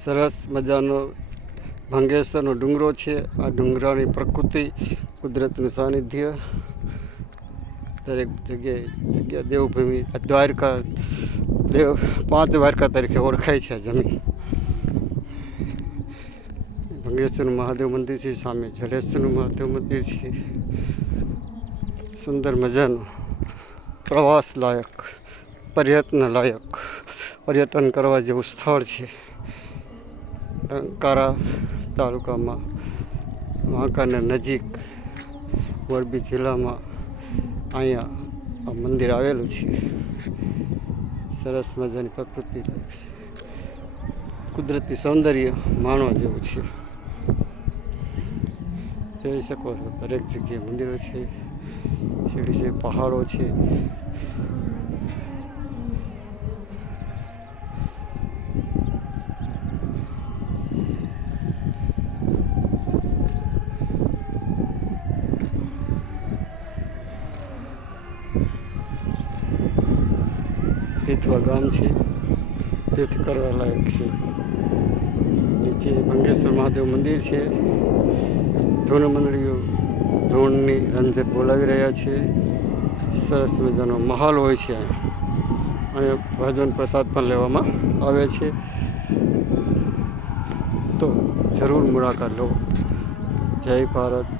સરસ મજાનો ભંગેશ્વરનો ડુંગરો છે। આ ડુંગરાની પ્રકૃતિ, કુદરતનું સાનિધ્ય, દરેક જગ્યા દેવભૂમિ, દ્વારકા પાંચ દ્વારકા તરીકે ઓળખાય છે આ જમીન। ભંગેશ્વરનું મહાદેવ મંદિર છે, સામે જલેશ્વરનું મહાદેવ મંદિર છે। સુંદર મજાનું પ્રવાસ લાયક, પર્યટન કરવા જેવું સ્થળ છે। ટંકારા તાલુકામાં, વાંકાનેર નજીક, મોરબી જિલ્લામાં અહીંયા આ મંદિર આવેલું છે। સરસ મજાની પ્રકૃતિ છે, કુદરતી સૌંદર્ય માણવા જેવું છે। જોઈ શકો છો દરેક જગ્યાએ મંદિરો છે, સીડી છે, પહાડો છે। તીથવા ગામ છે, તીર્થ કરવા લાયક છે। નીચે ભંગેશ્વર મહાદેવ મંદિર છે। ધૂન મંડળીઓ ધૂનની રંજન બોલાવી રહ્યા છે। સરસ મજાનો માહોલ હોય છે। અહીંયા ભજન પ્રસાદ પણ લેવામાં આવે છે, તો જરૂર મુલાકાત લો। જય ભારત।